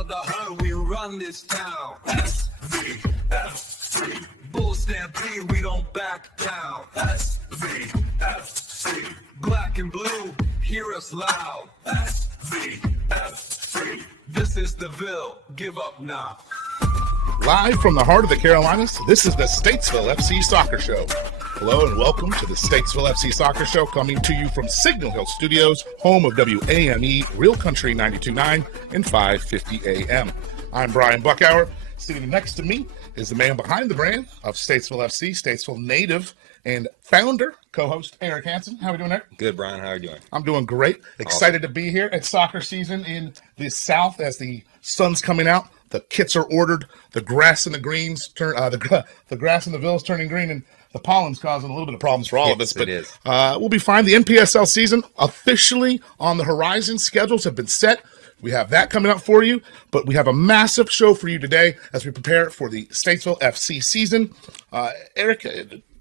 Pride the herd, we run this town. SVFC. Bull stampede, we don't back down. SVFC. Black and blue, hear us loud. SVFC. This is the Ville, give up now. Live from the heart of the Carolinas, this is the Statesville FC Soccer Show. Hello and welcome to the Statesville FC Soccer Show, coming to you from Signal Hill Studios, home of WAME, Real Country 92.9 and 550 AM. I'm Brian Buckhour. Sitting next to me is the man behind the brand of Statesville FC, Statesville native and founder, co-host Eric Hansen. How are we doing, Eric? Good, Brian. How are you doing? I'm doing great. Excited to be here at soccer season in the South as the sun's coming out. The kits are ordered. The grass and the greens turn. The grass in the Ville is turning green, and the pollen's causing a little bit of problems for all of us. But it is. We'll be fine. The NPSL season officially on the horizon. Schedules have been set. We have that coming up for you, but we have a massive show for you today as we prepare for the Statesville FC season. Eric,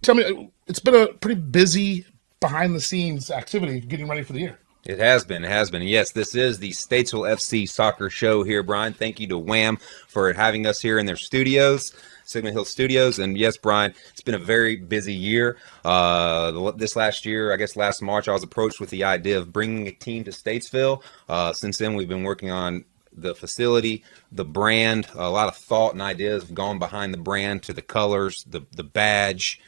tell me, it's been a pretty busy behind-the-scenes activity getting ready for the year. It has been. Yes, this is the Statesville FC Soccer Show here, Brian. Thank you to Wham for having us here in their studios, Signal Hill Studios. And yes, Brian, it's been a very busy year. This last year, I guess last March, I was approached with the idea of bringing a team to Statesville. Since then, we've been working on the facility, the brand. A lot of thought and ideas have gone behind the brand, to the colors, the badge,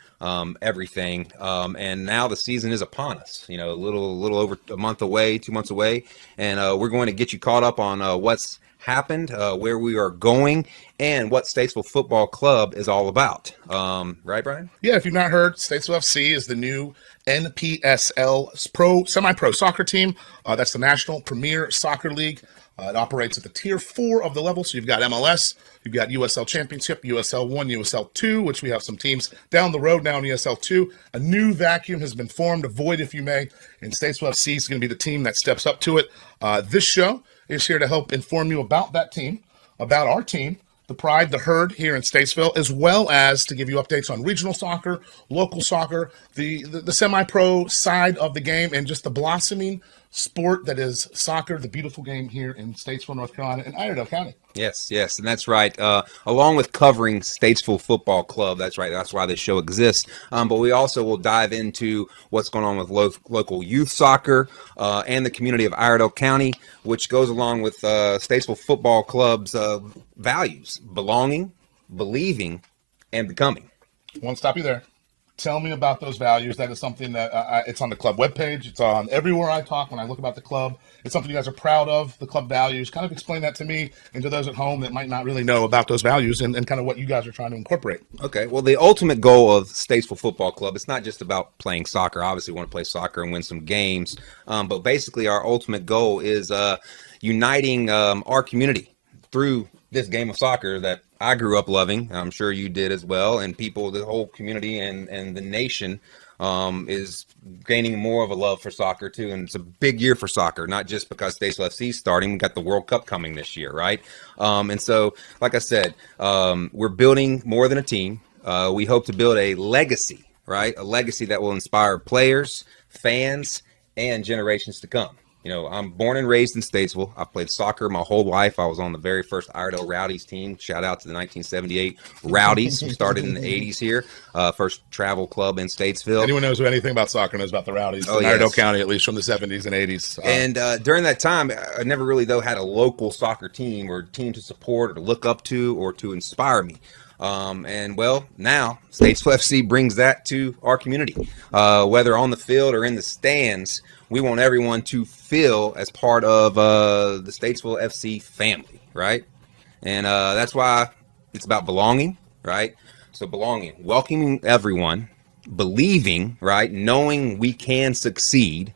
everything. And now the season is upon us, a little over a month away, 2 months away. And we're going to get you caught up on what's happened, where we are going, and what Statesville Football Club is all about. Right, Brian? Yeah, if you've not heard, Statesville FC is the new NPSL semi-pro soccer team. That's the National Premier Soccer League. It operates at the Tier 4 of the level. So you've got MLS, you've got USL Championship, USL 1, USL 2, which we have some teams down the road now in USL 2. A new vacuum has been formed, a void, if you may, and Statesville FC is going to be the team that steps up to it. This show is here to help inform you about that team, about our team, the pride, the herd here in Statesville, as well as to give you updates on regional soccer, local soccer, the semi-pro side of the game, and just the blossoming sport that is soccer, the beautiful game here in Statesville, North Carolina, and Iredell County. Yes, and that's right. Along with covering Statesville Football Club, that's right. That's why this show exists. But we also will dive into what's going on with local youth soccer and the community of Iredell County, which goes along with Statesville Football Club's values: belonging, believing, and becoming. I won't stop you there. Tell me about those values. That is something that it's on the club webpage. It's on everywhere I talk when I look about the club. It's something you guys are proud of, the club values. Kind of explain that to me and to those at home that might not really know about those values and kind of what you guys are trying to incorporate. Okay. Well, the ultimate goal of Statesville Football Club, it's not just about playing soccer. Obviously, we want to play soccer and win some games. But basically, our ultimate goal is uniting our community through this game of soccer that I grew up loving. I'm sure you did as well. And people, the whole community and the nation is gaining more of a love for soccer too. And it's a big year for soccer, not just because Statesville FC is starting. We got the World Cup coming this year, right? And so, like I said, we're building more than a team. We hope to build a legacy, right? A legacy that will inspire players, fans, and generations to come. I'm born and raised in Statesville. I played soccer my whole life. I was on the very first Iredell Rowdies team. Shout out to the 1978 Rowdies, who started in the 80s here. First travel club in Statesville. Anyone knows anything about soccer knows about the Rowdies in Iredell County, at least from the 70s and 80s. And during that time, I never really, though, had a local soccer team or team to support or to look up to or to inspire me. And well, now Statesville FC brings that to our community, whether on the field or in the stands. We want everyone to feel as part of the Statesville FC family, right? And that's why it's about belonging, right? So belonging, welcoming everyone, believing, right? Knowing we can succeed,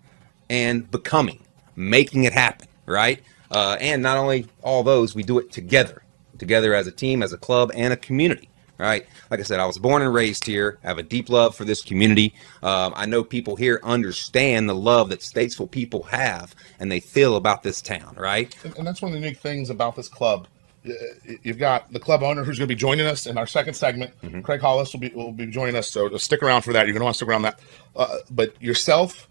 and becoming, making it happen, right? And not only all those, we do it together as a team, as a club, and a community. Right. Like I said, I was born and raised here. I have a deep love for this community. I know people here understand the love that Statesville people have and they feel about this town. Right. And that's one of the unique things about this club. You've got the club owner who's going to be joining us in our second segment. Mm-hmm. Craig Hollis will be joining us. So stick around for that. You're going to want to stick around that. But yourself,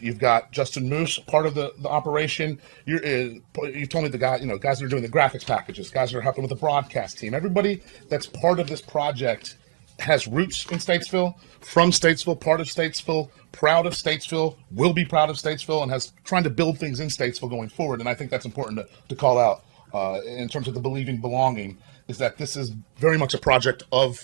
You've got Justin Moose, part of the operation. You told me the guys that are doing the graphics packages, guys that are helping with the broadcast team. Everybody that's part of this project has roots in Statesville, from Statesville, part of Statesville, proud of Statesville, will be proud of Statesville, and has trying to build things in Statesville going forward. And I think that's important to call out in terms of the believing, belonging, is that this is very much a project of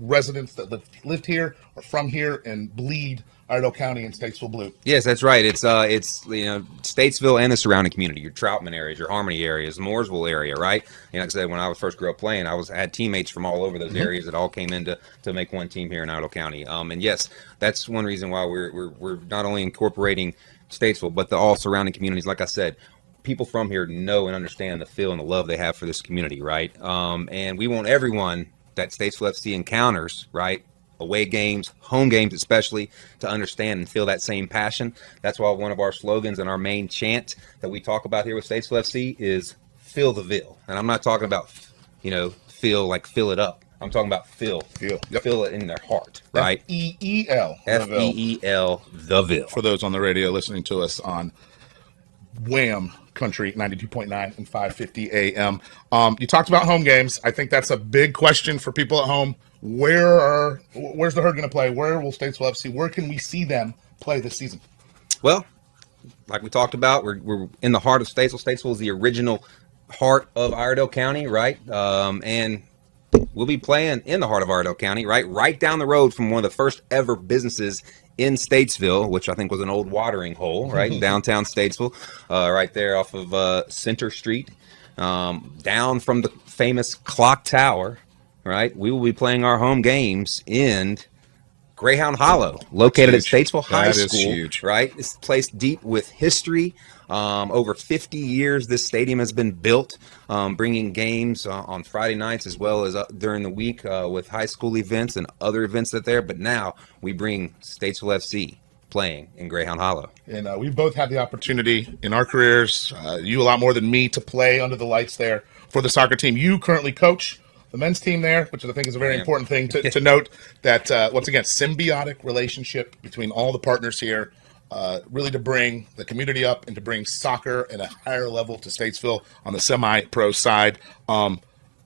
residents that lived here or from here and bleed Iredell County and Statesville blue. Yes, that's right. It's Statesville and the surrounding community, your Troutman areas, your Harmony areas, Mooresville area, right? Like I said, when I first grew up playing, I had teammates from all over those areas that all came in to make one team here in Iredell County. And yes, that's one reason why we're not only incorporating Statesville, but the all surrounding communities. Like I said, people from here know and understand the feel and the love they have for this community, right? And we want everyone that Statesville FC encounters, right? Away games, home games especially, to understand and feel that same passion. That's why one of our slogans and our main chant that we talk about here with Statesville FC is "Feel the Ville." And I'm not talking about, feel like fill it up. I'm talking about feel it in their heart, right? F-E-E-L. F-E-E-L, the Ville. For those on the radio listening to us on Wham Country 92.9 and 550 AM. You talked about home games. I think that's a big question for people at home. Where's the Herd going to play? Where will Statesville FC? Where can we see them play this season? Well, like we talked about, we're in the heart of Statesville. Statesville is the original heart of Iredell County, right? And we'll be playing in the heart of Iredell County, right down the road from one of the first ever businesses in Statesville, which I think was an old watering hole, right? In downtown Statesville, right there off of Center Street, down from the famous Clock Tower. Right, we will be playing our home games in Greyhound Hollow, located at Statesville High School. That is huge. Right, it's a place deep with history. Over 50 years, this stadium has been built, bringing games on Friday nights as well as during the week with high school events and other events there. But now we bring Statesville FC playing in Greyhound Hollow. And we both had the opportunity in our careers, you a lot more than me, to play under the lights there for the soccer team. You currently coach the men's team there, which I think is a very important thing to note, that once again, symbiotic relationship between all the partners here, really to bring the community up and to bring soccer at a higher level to Statesville on the semi-pro side. How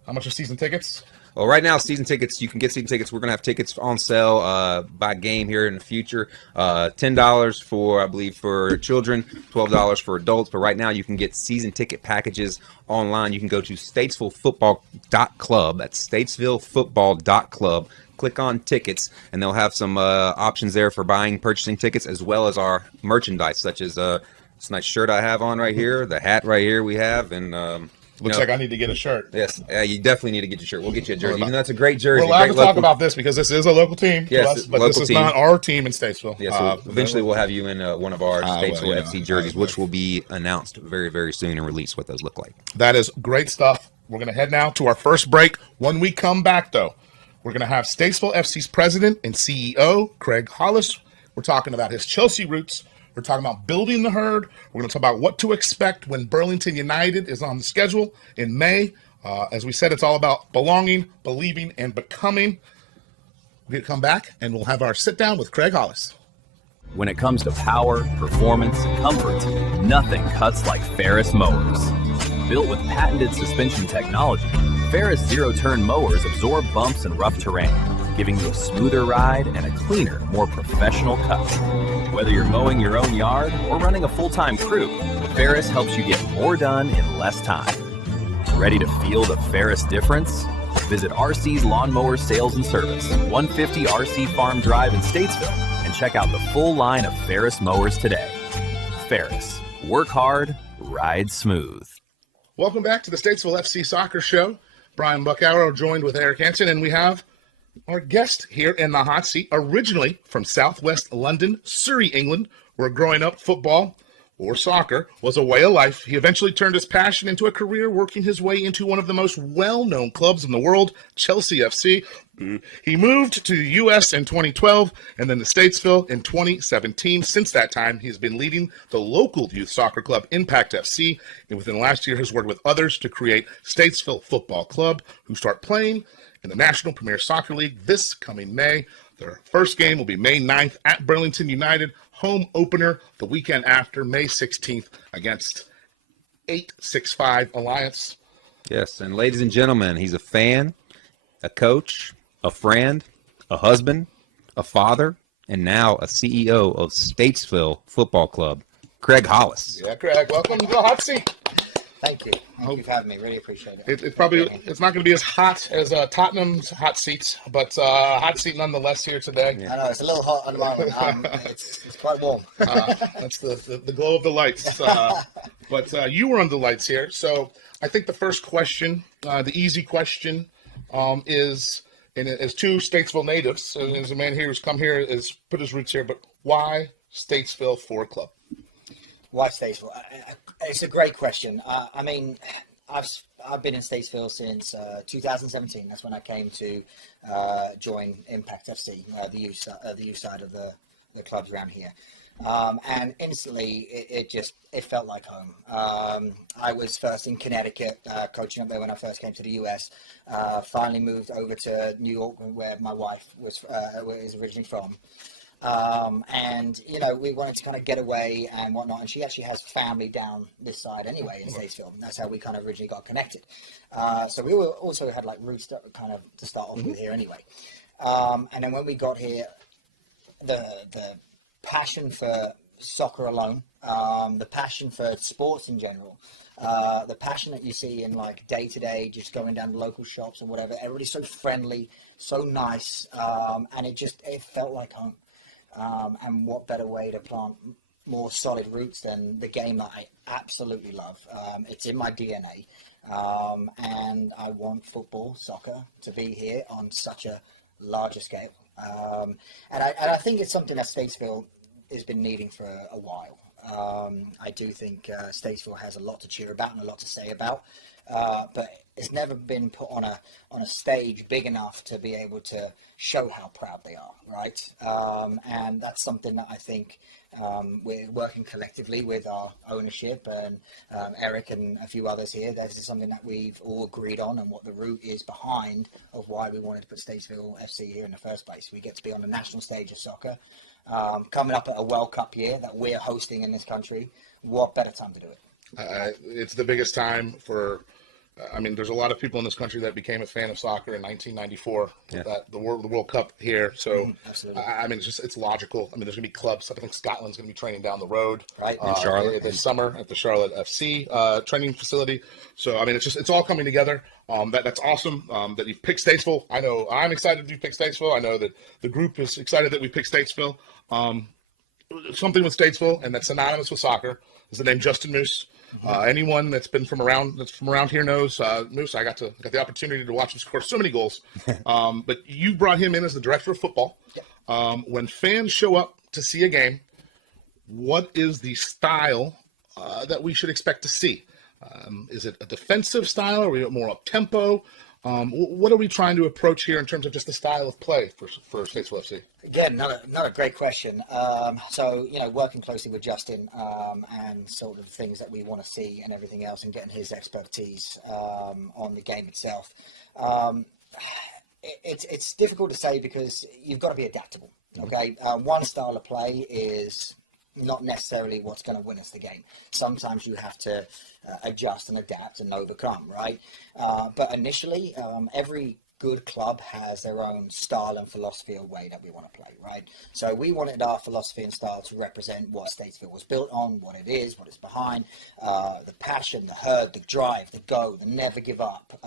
much are season tickets? Well, right now, season tickets, you can get season tickets. We're going to have tickets on sale by game here in the future. $10 for, I believe, for children, $12 for adults. But right now, you can get season ticket packages online. You can go to statesvillefootball.club. That's statesvillefootball.club. Click on tickets, and they'll have some options there for buying, purchasing tickets, as well as our merchandise, such as this nice shirt I have on right here, the hat right here we have, and Looks like I need to get a shirt. Yes, you definitely need to get your shirt. We'll get you a jersey. Even though that's a great jersey. We're allowed to talk about this because this is a local team to us, but this is not our team in Statesville. Yes, eventually we'll have you in one of our Statesville FC jerseys, which will be announced very, very soon and released what those look like. That is great stuff. We're going to head now to our first break. When we come back, though, we're going to have Statesville FC's president and CEO, Craig Hollis. We're talking about his Chelsea roots. We're talking about building the Herd. We're going to talk about what to expect when Burlington United is on the schedule in May. As we said, it's all about belonging, believing, and becoming. We're going to come back, and we'll have our sit-down with Craig Hollis. When it comes to power, performance, and comfort, nothing cuts like Ferris mowers. Built with patented suspension technology, Ferris zero-turn mowers absorb bumps and rough terrain, giving you a smoother ride and a cleaner, more professional cut. Whether you're mowing your own yard or running a full-time crew, Ferris helps you get more done in less time. Ready to feel the Ferris difference? Visit RC's Lawnmower Sales and Service, 150 RC Farm Drive in Statesville, and check out the full line of Ferris mowers today. Ferris, work hard, ride smooth. Welcome back to the Statesville FC Soccer Show. Brian Buckauer joined with Eric Hansen, and we have our guest here in the hot seat, originally from southwest London, Surrey, England, where growing up football or soccer was a way of life. He eventually turned his passion into a career, working his way into one of the most well-known clubs in the world, Chelsea FC. He moved to the U.S. in 2012 and then to Statesville in 2017. Since that time, he's been leading the local youth soccer club, Impact FC, and within the last year has worked with others to create Statesville Football Club, who start playing in the National Premier Soccer League this coming May. Their first game will be May 9th at Burlington United, home opener the weekend after, May 16th, against 865 Alliance. Yes, and ladies and gentlemen, he's a fan, a coach, a friend, a husband, a father, and now a CEO of Statesville Football Club, Craig Hollis. Yeah, Craig, welcome to the hot seat. Thank you. Thank you for having me. Really appreciate it. It's not going to be as hot as Tottenham's hot seats, but hot seat nonetheless here today. I know, it's a little hot on the moment. It's quite warm. That's the glow of the lights. But you were on the lights here. So I think the first question, the easy question, is, and as two Statesville natives, and as a man here who's come here, has put his roots here, but why Statesville for a club? Why Statesville? It's a great question. I mean, I've been in Statesville since 2017. That's when I came to join Impact FC, the youth side of the clubs around here. And instantly, it felt like home. I was first in Connecticut, coaching up there when I first came to the US. Finally moved over to New York, where my wife is originally from. And, you know, we wanted to kind of get away and whatnot. And she actually has family down this side anyway in Statesville. That's how we kind of originally got connected. So we also had like roots to start off with here anyway. And then when we got here, the passion for soccer alone, the passion for sports in general, the passion that you see in like day to day, just going down to local shops or whatever, everybody's so friendly, so nice. And it felt like home. And what better way to plant more solid roots than the game that I absolutely love. It's in my DNA. And I want football, soccer, to be here on such a larger scale. And I think it's something that Statesville has been needing for a while. I do think Statesville has a lot to cheer about and a lot to say about. But it's never been put on a stage big enough to be able to show how proud they are, right? And that's something that I think we're working collectively with our ownership and Eric and a few others here. This is something that we've all agreed on and what the root is behind of why we wanted to put Statesville FC here in the first place. We get to be on the national stage of soccer, coming up at a World Cup year that we're hosting in this country. What better time to do it? It's the biggest time for. I mean, there's a lot of people in this country that became a fan of soccer in 1994, the World Cup here. So, I mean, it's logical. I mean, there's going to be clubs. I think Scotland's going to be training down the road, right? In Charlotte this summer at the Charlotte FC training facility. So, I mean, it's all coming together. That's awesome that you've picked Statesville. I know I'm excited that you picked Statesville. I know that the group is excited that we picked Statesville. Something with Statesville, and that's synonymous with soccer, is the name Justin Moose. Anyone that's from around here knows Moose. I got the opportunity to watch him score so many goals. But you brought him in as the director of football. When fans show up to see a game, what is the style that we should expect to see? Is it a defensive style? Or are we more up tempo? What are we trying to approach here in terms of just the style of play for Statesville FC? Again, another great question. So, you know, working closely with Justin and sort of things that we want to see and everything else and getting his expertise on the game itself. It's difficult to say because you've got to be adaptable, okay? One style of play is not necessarily what's going to win us the game. Sometimes you have to adjust and adapt and overcome, right? But initially, every good club has their own style and philosophy or way that we want to play, right? So we wanted our philosophy and style to represent what Statesville was built on, what it is, what it's behind, the passion, the hurt, the drive, the go, the never give up,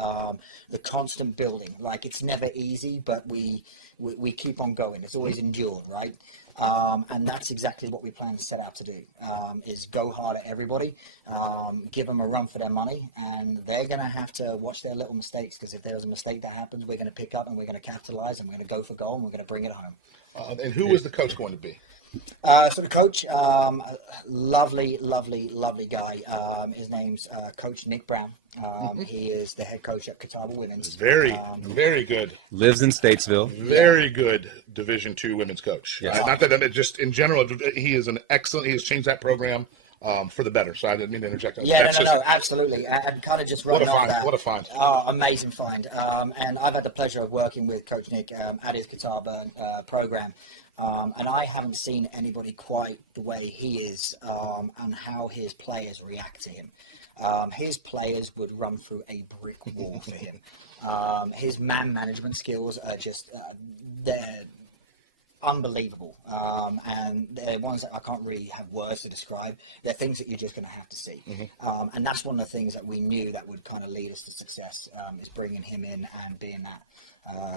the constant building. Like, it's never easy, but we keep on going. It's always endured, right? And that's exactly what we plan to set out to do, is go hard at everybody, give them a run for their money, and they're going to have to watch their little mistakes, because if there's a mistake that happens, we're going to pick up and we're going to capitalize and we're going to go for goal and we're going to bring it home. And who is the coach going to be? So the coach, lovely guy. His name's Coach Nick Brown. He is the head coach at Catawba Women's. Very good. Lives in Statesville. Very good Division II women's coach. Yes. Not that just in general, he is an excellent. He has changed that program for the better. So I didn't mean to interject. Yeah, no, absolutely. And kind of just running off that. What a find. Amazing find. And I've had the pleasure of working with Coach Nick at his Catawba program. And I haven't seen anybody quite the way he is, and how his players react to him. His players would run through a brick wall for him. His man management skills are just, they're unbelievable. And they're ones that I can't really have words to describe. They're things that you're just going to have to see. And that's one of the things that we knew that would kind of lead us to success, is bringing him in and being that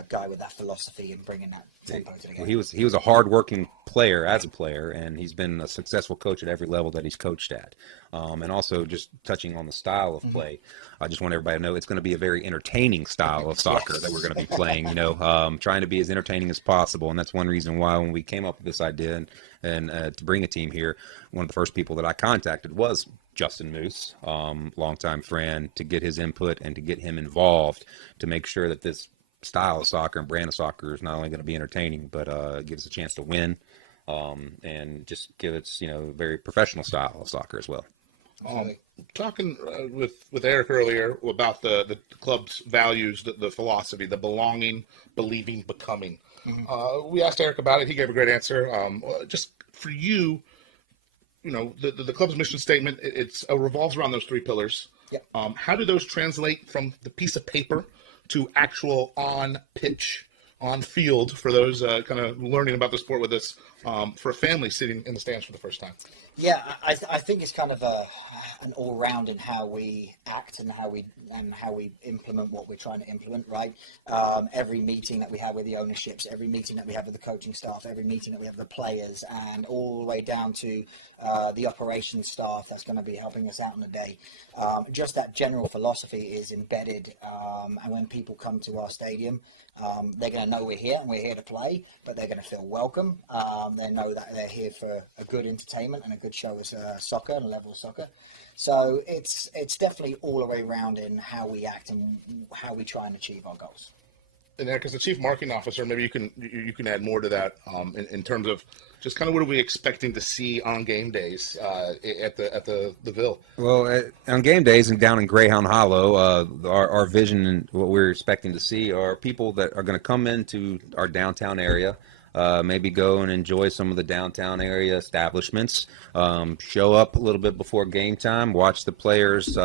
guy with that philosophy and bringing that tempo to the game. Well, he was a hard-working player as a player, and he's been a successful coach at every level that he's coached at. And also, just touching on the style of play, I just want everybody to know it's going to be a very entertaining style of soccer that we're going to be playing. You know, trying to be as entertaining as possible, and that's one reason why when we came up with this idea and to bring a team here, one of the first people that I contacted was Justin Moose, longtime friend, to get his input and to get him involved to make sure that this style of soccer and brand of soccer is not only going to be entertaining, but gives a chance to win, and just give it, very professional style of soccer as well. Talking with Eric earlier about the club's values, the philosophy, the belonging, believing, becoming. We asked Eric about it. He gave a great answer. Just for you, the club's mission statement, it revolves around those three pillars. Yep. How do those translate from the piece of paper to actual on pitch, on field, for those kind of learning about the sport with us, for a family sitting in the stands for the first time? Yeah, I think it's kind of an all round in how we act and how we implement what we're trying to implement. Right, every meeting that we have with the ownerships, every meeting that we have with the coaching staff, every meeting that we have with the players, and all the way down to the operations staff that's going to be helping us out on the day. Just that general philosophy is embedded, and when people come to our stadium, they're going to know we're here and we're here to play, but they're going to feel welcome. They know that they're here for a good entertainment and a good show of soccer and a level of soccer. So it's definitely all the way around in how we act and how we try and achieve our goals. And Eric, as the chief marketing officer, maybe you can add more to that, in terms of just kind of what are we expecting to see on game days at the Ville? Well, on game days and down in Greyhound Hollow, our vision and what we're expecting to see are people that are going to come into our downtown area. Maybe go and enjoy some of the downtown area establishments, show up a little bit before game time, watch the players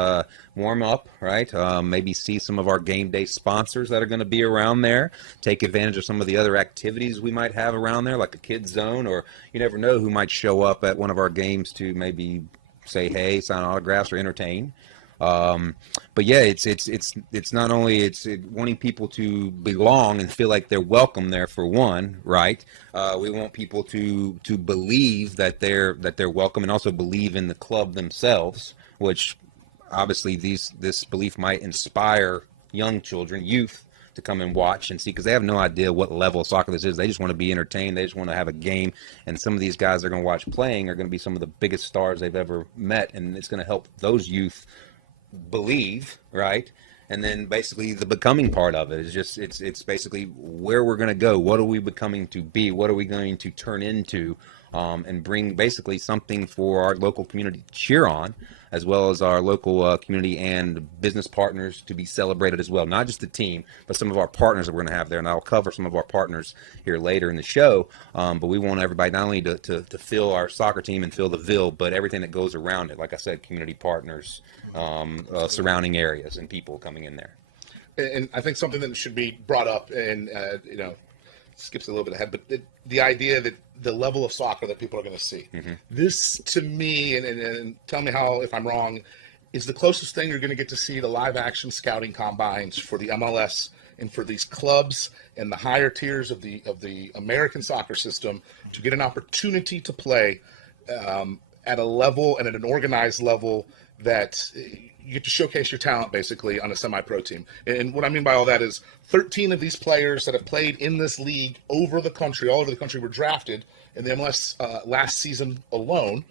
warm up, right? Maybe see some of our game day sponsors that are going to be around there, take advantage of some of the other activities we might have around there, like a kids zone, or you never know who might show up at one of our games to maybe say hey, sign autographs, or entertain. But yeah, it's not only it's wanting people to belong and feel like they're welcome there, for one, right? We want people to believe that they're welcome, and also believe in the club themselves, which obviously this belief might inspire young children, youth, to come and watch and see, because they have no idea what level of soccer this is. They just want to be entertained. They just want to have a game. And some of these guys they're going to watch playing are going to be some of the biggest stars they've ever met, and it's going to help those youth believe, right? And then basically the becoming part of it is just it's basically where we're going to go. What are we becoming to be? What are we going to turn into, and bring basically something for our local community to cheer on, as well as our local community and business partners to be celebrated as well. Not just the team, but some of our partners that we're going to have there. And I'll cover some of our partners here later in the show. But we want everybody not only to feel our soccer team and feel the Ville, but everything that goes around it. Like I said, community partners, surrounding areas, and people coming in there. And I think something that should be brought up, and skips a little bit ahead, but the idea that the level of soccer that people are going to see, this to me, and tell me if I'm wrong, is the closest thing you're going to get to see the live action scouting combines for the MLS and for these clubs and the higher tiers of the American soccer system to get an opportunity to play at a level and at an organized level that you get to showcase your talent basically on a semi-pro team. And what I mean by all that is 13 of these players that have played in this league all over the country were drafted in the MLS last season alone.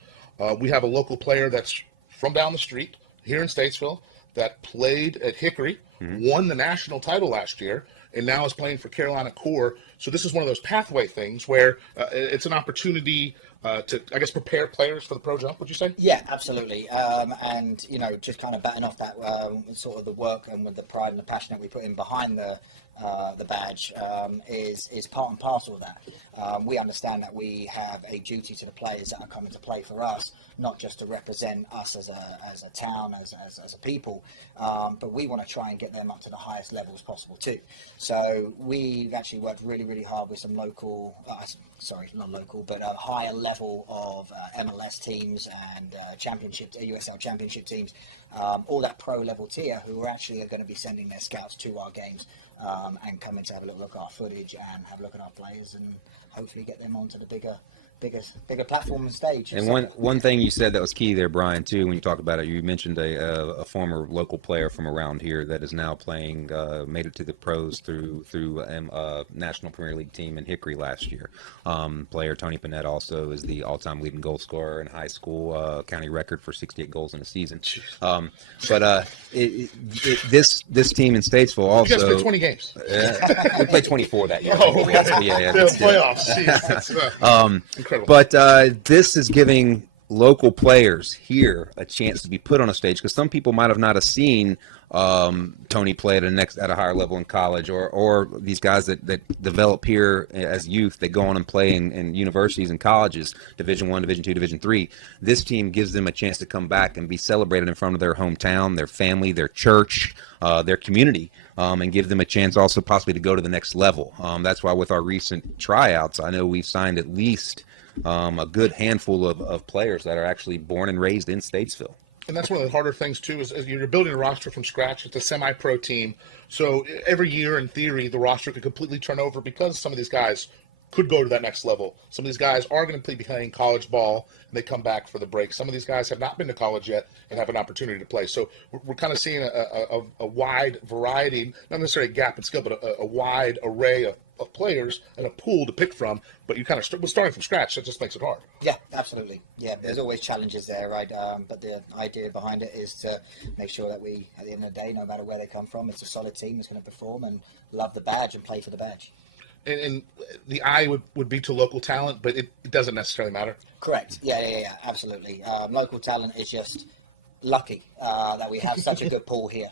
We have a local player that's from down the street here in Statesville that played at Hickory, won the national title last year, and now is playing for Carolina Core. So this is one of those pathway things where it's an opportunity to, I guess, prepare players for the pro jump, would you say? Yeah, absolutely. And, just kind of batting off that sort of the work and with the pride and the passion that we put in behind the badge is part and parcel of that. We understand that we have a duty to the players that are coming to play for us, not just to represent us as a town, as a people, but we want to try and get them up to the highest levels possible too. So we've actually worked really, really hard with some local, not local, but a higher level of MLS teams and USL championship teams, all that pro level tier who are actually going to be sending their scouts to our games and coming to have a look at our footage and have a look at our players and hopefully get them onto the bigger platform and stage. And So, one thing you said that was key there, Brian, too, when you talk about it, you mentioned a former local player from around here that is now playing, made it to the pros through National Premier League team in Hickory last year. Player Tony Panetta also is the all-time leading goal scorer in high school, county record for 68 goals in a season. But this team in Statesville also. You guys played 20 games. We played 24 that year. Oh, yeah, playoffs. Jeez, that's, incredible. But this is giving local players here a chance to be put on a stage, because some people might have not have seen Tony play at a higher level in college, or these guys that develop here as youth, they go on and play in universities and colleges, Division I, Division II, Division III. This team gives them a chance to come back and be celebrated in front of their hometown, their family, their church, their community, and give them a chance also possibly to go to the next level. That's why with our recent tryouts, I know we've signed at least a good handful of players that are actually born and raised in Statesville. And that's one of the harder things, too, is you're building a roster from scratch. It's a semi-pro team. So every year, in theory, the roster could completely turn over because some of these guys could go to that next level. Some of these guys are going to be playing college ball, and they come back for the break. Some of these guys have not been to college yet and have an opportunity to play. So we're kind of seeing a wide variety, not necessarily a gap in skill, but a wide array of players and a pool to pick from. But you kind of we're starting from scratch. That just makes it hard. yeah, absolutely. Yeah, there's always challenges there, right? But the idea behind it is to make sure that we, at the end of the day, no matter where they come from, it's a solid team that's going to perform and love the badge and play for the badge. And the eye would be to local talent, but it doesn't necessarily matter. Correct. Yeah, absolutely. Local talent is just lucky that we have such a good pool here.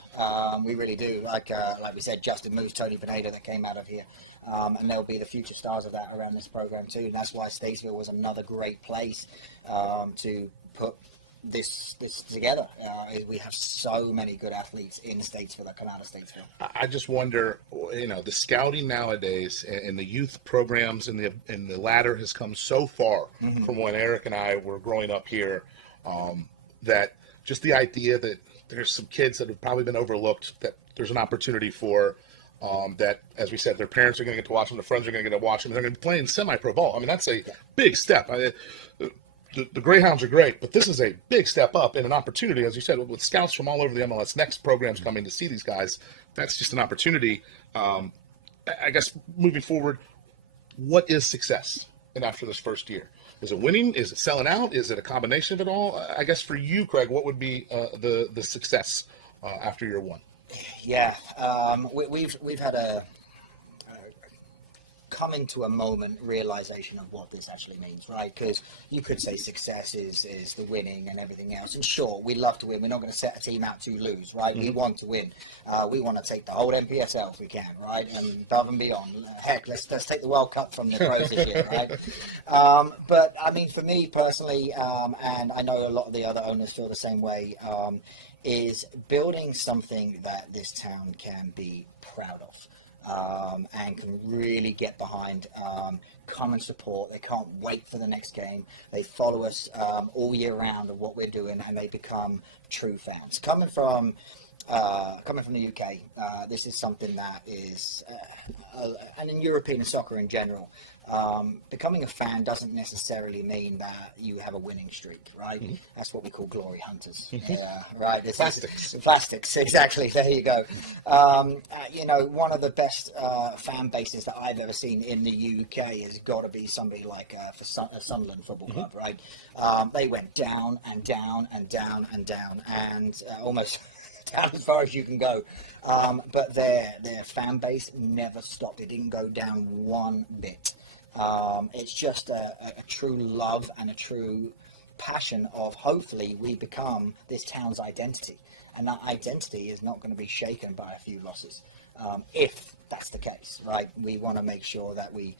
We really do. Like we said, Justin Moose, Tony Pineda that came out of here. And there'll be the future stars of that around this program too. And that's why Statesville was another great place to put this together. We have so many good athletes in Statesville that come out of Statesville. I just wonder, the scouting nowadays and the youth programs and the ladder has come so far from when Eric and I were growing up here, that just the idea that there's some kids that have probably been overlooked, that there's an opportunity for, that, as we said, their parents are going to get to watch them, their friends are going to get to watch them, and they're going to be playing semi-pro ball. I mean, that's a big step. The Greyhounds are great, but this is a big step up and an opportunity, as you said, with scouts from all over the MLS Next programs coming to see these guys. That's just an opportunity. I guess moving forward, what is success? And after this first year, is it winning? Is it selling out? Is it a combination of it all? I guess for you, Craig, what would be the success after year one? Yeah, we've had a coming to a moment realization of what this actually means, right? Because you could say success is the winning and everything else. And sure, we love to win. We're not going to set a team out to lose, right? We want to win. We want to take the whole NPSL if we can, right? And above and beyond. Heck, let's take the World Cup from the pros this year, right? But I mean, for me personally, and I know a lot of the other owners feel the same way, is building something that this town can be proud of. And can really get behind, come and support. They can't wait for the next game. They follow us all year round of what we're doing, and they become true fans. Coming from the UK, this is something that is, and in European soccer in general, becoming a fan doesn't necessarily mean that you have a winning streak, right? That's what we call glory hunters, right? Plastics, exactly. There you go. One of the best fan bases that I've ever seen in the UK has got to be somebody like Sunderland Football Club, right? They went down and down and down and down, and almost down as far as you can go. But their fan base never stopped. It didn't go down one bit. It's just a true love and a true passion of hopefully we become this town's identity. And that identity is not going to be shaken by a few losses. If that's the case, right? We want to make sure that we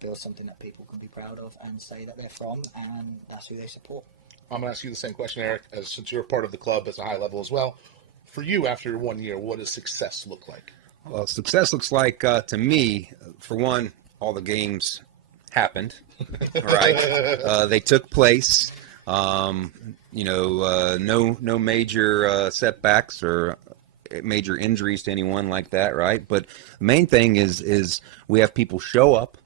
build something that people can be proud of and say that they're from, and that's who they support. I'm going to ask you the same question, Eric, as since you're part of the club at a high level as well. For you, after 1 year, what does success look like? Well, success looks like, to me, for one, all the games happened, right? They took place. No major setbacks or major injuries to anyone like that, right? But the main thing is we have people show up,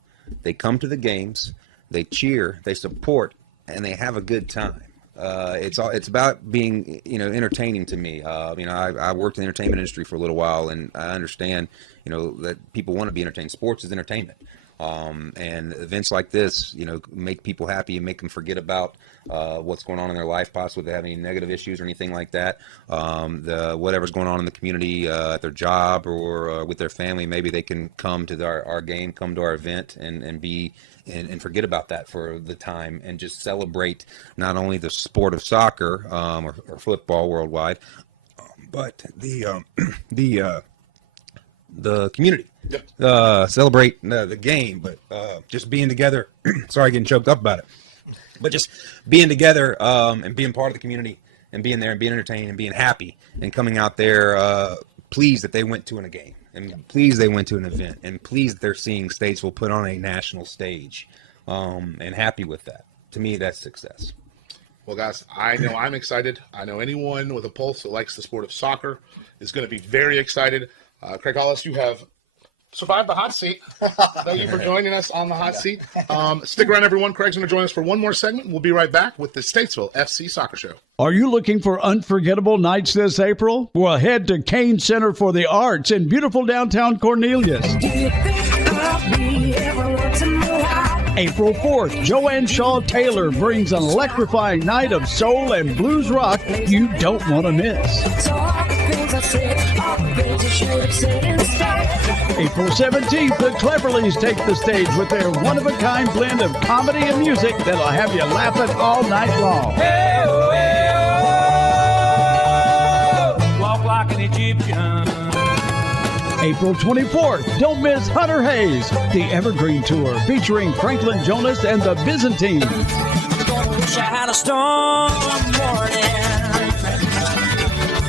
they come to the games, they cheer, they support, and they have a good time. It's about being, entertaining to me. I worked in the entertainment industry for a little while, and I understand, that people want to be entertained. Sports is entertainment. And events like this, make people happy and make them forget about what's going on in their life, possibly if they have any negative issues or anything like that. Whatever's going on in the community, at their job or with their family, maybe they can come to our game, come to our event, and be and forget about that for the time and just celebrate not only the sport of soccer or football worldwide, but the community. Yep. Celebrate the game, but just being together. Sorry, getting choked up about it. But just being together and being part of the community and being there and being entertained and being happy and coming out there pleased that they went to a game and pleased they went to an event and pleased that they're seeing Statesville put on a national stage and happy with that. To me, that's success. Well, guys, I know I'm excited. I know anyone with a pulse that likes the sport of soccer is going to be very excited. Craig Hollis, you have survived the hot seat. Thank you for joining us on the hot seat. Stick around, everyone. Craig's going to join us for one more segment. We'll be right back with the Statesville FC Soccer Show. Are you looking for unforgettable nights this April? Well, head to Kane Center for the Arts in beautiful downtown Cornelius. April 4th, Joanne Shaw Taylor brings an electrifying night of soul and blues rock you don't want to miss. April 17th, the Cleverleys take the stage with their one-of-a-kind blend of comedy and music that'll have you laughing all night long. Hey, oh, hey, oh, walk like an Egyptian. April 24th, don't miss Hunter Hayes, the Evergreen Tour, featuring Franklin Jonas and the Byzantines. Gonna wish I had a storm warning.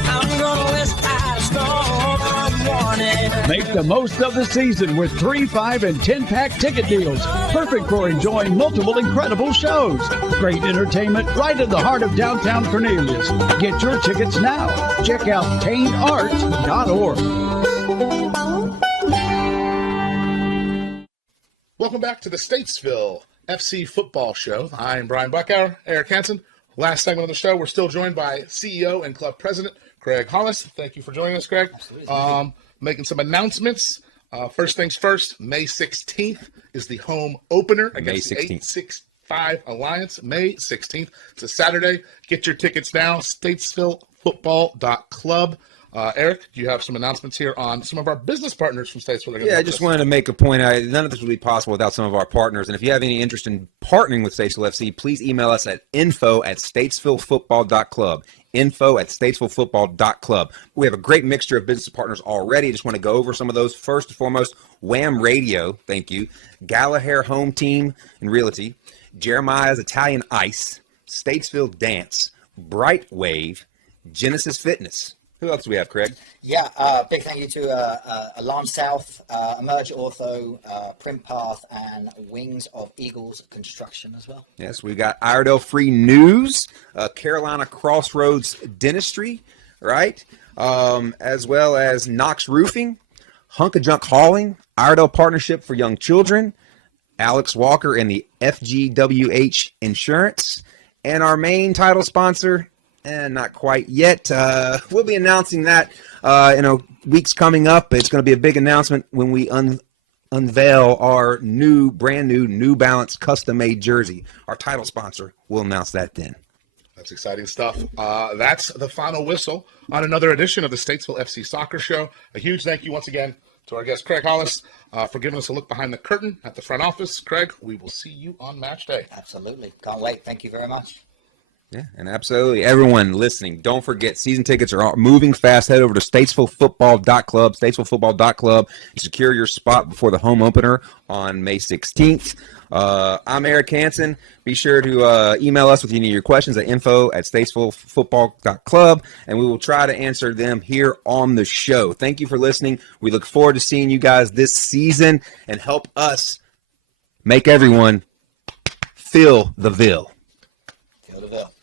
I'm gonna wish I had a storm warning. Make the most of the season with 3, 5, and 10-pack ticket deals. Perfect for enjoying multiple incredible shows. Great entertainment right in the heart of downtown Cornelius. Get your tickets now. Check out kanearts.org. Welcome back to the Statesville FC Football Show. I'm Brian Buckauer, Eric Hansen. Last segment of the show, we're still joined by CEO and club president Craig Hollis. Thank you for joining us, Craig. Making some announcements. First things first, May 16th is the home opener against the 865 Alliance. May 16th. It's a Saturday. Get your tickets now, statesvillefootball.club. Eric, do you have some announcements here on some of our business partners from Statesville? Yeah, I just wanted to make a point. None of this would be possible without some of our partners. And if you have any interest in partnering with Statesville FC, please email us at info@statesvillefootball.club. info@statesvillefootball.club. We have a great mixture of business partners already. Just want to go over some of those. First and foremost, Wham Radio, thank you. Gallagher Home Team and Realty. Jeremiah's Italian Ice. Statesville Dance. Bright Wave. Genesis Fitness. Who else do we have, Craig? Yeah, big thank you to Alarm South, Emerge Ortho, Print Path, and Wings of Eagles Construction as well. Yes, we got Iredell Free News, Carolina Crossroads Dentistry, right? As well as Knox Roofing, Hunk-a-Junk Hauling, Iredell Partnership for Young Children, Alex Walker and the FGWH Insurance, and our main title sponsor, and not quite yet. We'll be announcing that in weeks coming up. It's going to be a big announcement when we unveil our brand new New Balance custom-made jersey. Our title sponsor will announce that then. That's exciting stuff. That's the final whistle on another edition of the Statesville FC Soccer Show. A huge thank you once again to our guest, Craig Hollis, for giving us a look behind the curtain at the front office. Craig, we will see you on match day. Absolutely. Can't wait. Thank you very much. Yeah, and absolutely. Everyone listening, don't forget, season tickets are moving fast. Head over to statesvillefootball.club, statesvillefootball.club, and secure your spot before the home opener on May 16th. I'm Eric Hansen. Be sure to email us with any of your questions at info@statesvillefootball.club, and we will try to answer them here on the show. Thank you for listening. We look forward to seeing you guys this season, and help us make everyone feel the Ville. Feel the Ville.